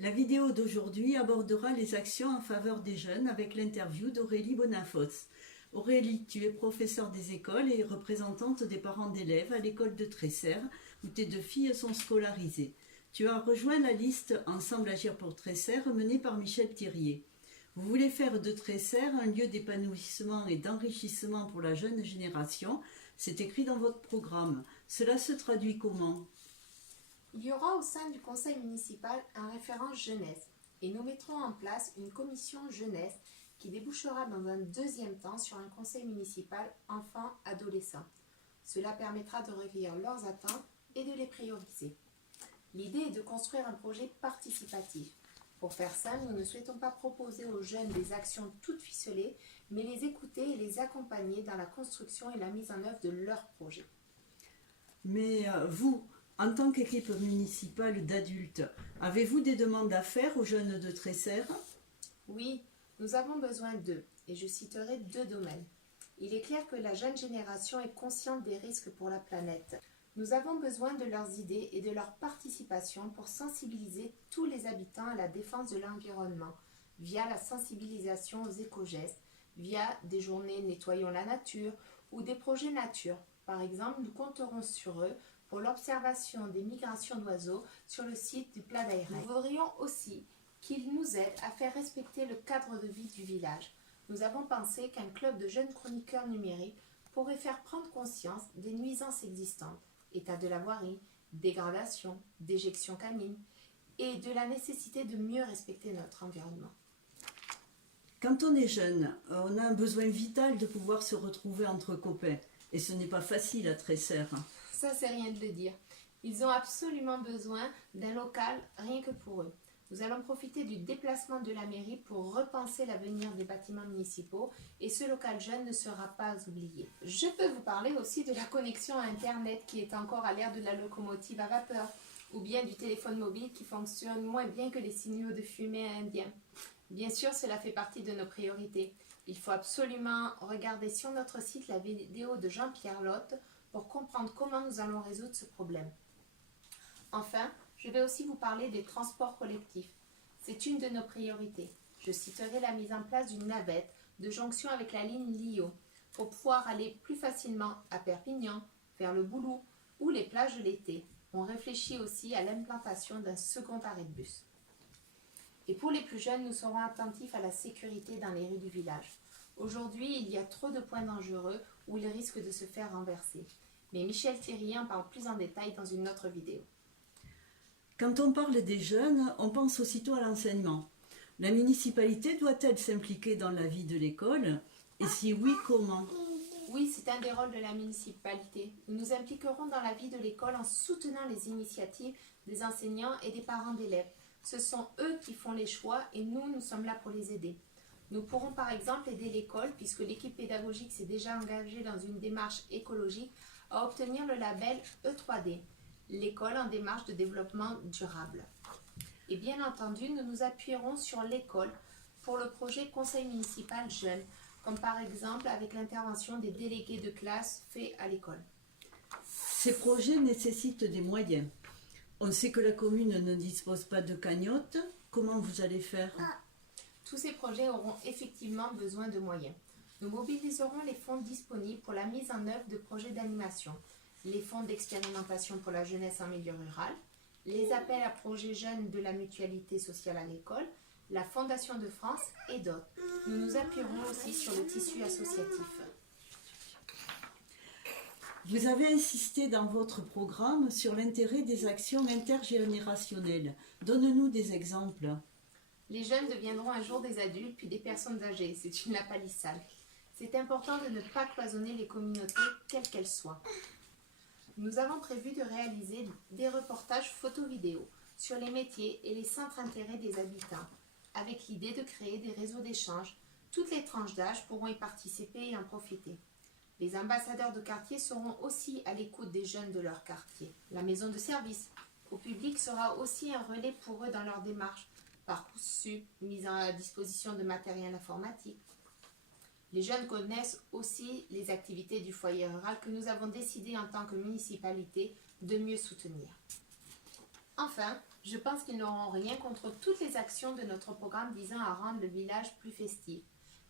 La vidéo d'aujourd'hui abordera les actions en faveur des jeunes avec l'interview d'Aurélie Bonafos. Aurélie, tu es professeure des écoles et représentante des parents d'élèves à l'école de Tresserre où tes deux filles sont scolarisées. Tu as rejoint la liste Ensemble Agir pour Tresserre menée par Michel Thirier. Vous voulez faire de Tresserre un lieu d'épanouissement et d'enrichissement pour la jeune génération. C'est écrit dans votre programme. Cela se traduit comment ? Il y aura au sein du conseil municipal un référent jeunesse et nous mettrons en place une commission jeunesse qui débouchera dans un deuxième temps sur un conseil municipal enfants-adolescents. Cela permettra de recueillir leurs attentes et de les prioriser. L'idée est de construire un projet participatif. Pour faire ça, nous ne souhaitons pas proposer aux jeunes des actions toutes ficelées, mais les écouter et les accompagner dans la construction et la mise en œuvre de leurs projets. Mais vous, en tant qu'équipe municipale d'adultes, avez-vous des demandes à faire aux jeunes de Tresserre ? Oui, nous avons besoin d'eux, et je citerai deux domaines. Il est clair que la jeune génération est consciente des risques pour la planète. Nous avons besoin de leurs idées et de leur participation pour sensibiliser tous les habitants à la défense de l'environnement, via la sensibilisation aux éco-gestes, via des journées Nettoyons la nature ou des projets nature. Par exemple, nous compterons sur eux pour l'observation des migrations d'oiseaux sur le site du Plat d'Airain. Nous voudrions aussi qu'ils nous aident à faire respecter le cadre de vie du village. Nous avons pensé qu'un club de jeunes chroniqueurs numériques pourrait faire prendre conscience des nuisances existantes, état de la voirie, dégradation, déjection canine, et de la nécessité de mieux respecter notre environnement. Quand on est jeune, on a un besoin vital de pouvoir se retrouver entre copains. Et ce n'est pas facile à Tresserre. Ça, c'est rien de le dire. Ils ont absolument besoin d'un local rien que pour eux. Nous allons profiter du déplacement de la mairie pour repenser l'avenir des bâtiments municipaux et ce local jeune ne sera pas oublié. Je peux vous parler aussi de la connexion à Internet qui est encore à l'ère de la locomotive à vapeur ou bien du téléphone mobile qui fonctionne moins bien que les signaux de fumée indiens. Bien sûr, cela fait partie de nos priorités. Il faut absolument regarder sur notre site la vidéo de Jean-Pierre Lotte pour comprendre comment nous allons résoudre ce problème. Enfin, je vais aussi vous parler des transports collectifs. C'est une de nos priorités. Je citerai la mise en place d'une navette de jonction avec la ligne Lio pour pouvoir aller plus facilement à Perpignan, vers le Boulou ou les plages de l'été. On réfléchit aussi à l'implantation d'un second arrêt de bus. Et pour les plus jeunes, nous serons attentifs à la sécurité dans les rues du village. Aujourd'hui, il y a trop de points dangereux où ils risquent de se faire renverser. Mais Michel Thirier en parle plus en détail dans une autre vidéo. Quand on parle des jeunes, on pense aussitôt à l'enseignement. La municipalité doit-elle s'impliquer dans la vie de l'école ? Et si oui, comment ? Oui, c'est un des rôles de la municipalité. Nous nous impliquerons dans la vie de l'école en soutenant les initiatives des enseignants et des parents d'élèves. Ce sont eux qui font les choix et nous sommes là pour les aider. Nous pourrons par exemple aider l'école, puisque l'équipe pédagogique s'est déjà engagée dans une démarche écologique, à obtenir le label E3D, l'école en démarche de développement durable. Et bien entendu, nous nous appuierons sur l'école pour le projet Conseil municipal jeune, comme par exemple avec l'intervention des délégués de classe faits à l'école. Ces projets nécessitent des moyens. On sait que la commune ne dispose pas de cagnotte. Comment vous allez faire ? Tous ces projets auront effectivement besoin de moyens. Nous mobiliserons les fonds disponibles pour la mise en œuvre de projets d'animation, les fonds d'expérimentation pour la jeunesse en milieu rural, les appels à projets jeunes de la mutualité sociale à l'école, la Fondation de France et d'autres. Nous nous appuierons aussi sur le tissu associatif. Vous avez insisté dans votre programme sur l'intérêt des actions intergénérationnelles. Donne-nous des exemples. Les jeunes deviendront un jour des adultes puis des personnes âgées, c'est une lapalissade. C'est important de ne pas cloisonner les communautés quelles qu'elles soient. Nous avons prévu de réaliser des reportages photo-vidéo sur les métiers et les centres d'intérêt des habitants, avec l'idée de créer des réseaux d'échange. Toutes les tranches d'âge pourront y participer et en profiter. Les ambassadeurs de quartier seront aussi à l'écoute des jeunes de leur quartier. La maison de service au public sera aussi un relais pour eux dans leur démarche. Parcoursup, mise à disposition de matériel informatique. Les jeunes connaissent aussi les activités du foyer rural que nous avons décidé en tant que municipalité de mieux soutenir. Enfin, Je pense qu'ils n'auront rien contre toutes les actions de notre programme visant à rendre le village plus festif.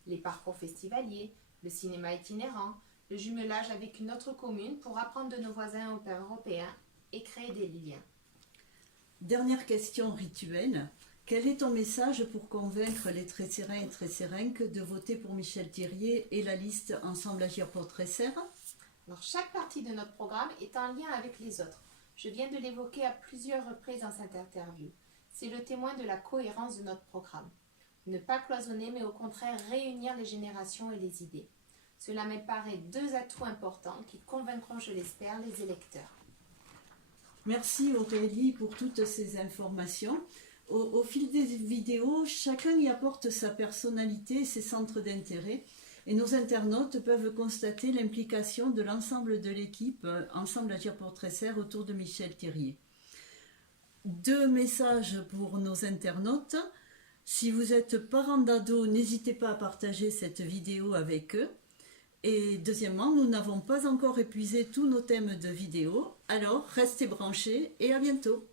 Les parcours festivaliers, le cinéma itinérant, le jumelage avec une autre commune pour apprendre de nos voisins européens et créer des liens. Dernière question rituelle. Quel est ton message pour convaincre les Tresserrains et Tresserrainques de voter pour Michel Thirier et la liste Ensemble Agir pour Tresserre? Alors, chaque partie de notre programme est en lien avec les autres. Je viens de l'évoquer à plusieurs reprises dans cette interview. C'est le témoin de la cohérence de notre programme. Ne pas cloisonner, mais au contraire réunir les générations et les idées. Cela me paraît deux atouts importants qui convaincront, je l'espère, les électeurs. Merci Aurélie pour toutes ces informations. Au fil des vidéos, chacun y apporte sa personnalité et ses centres d'intérêt. Et nos internautes peuvent constater l'implication de l'ensemble de l'équipe Ensemble Agir pour Tresserre autour de Michel Thirier. 2 messages pour nos internautes. Si vous êtes parents d'ados, n'hésitez pas à partager cette vidéo avec eux. Et deuxièmement, nous n'avons pas encore épuisé tous nos thèmes de vidéo. Alors, restez branchés et à bientôt.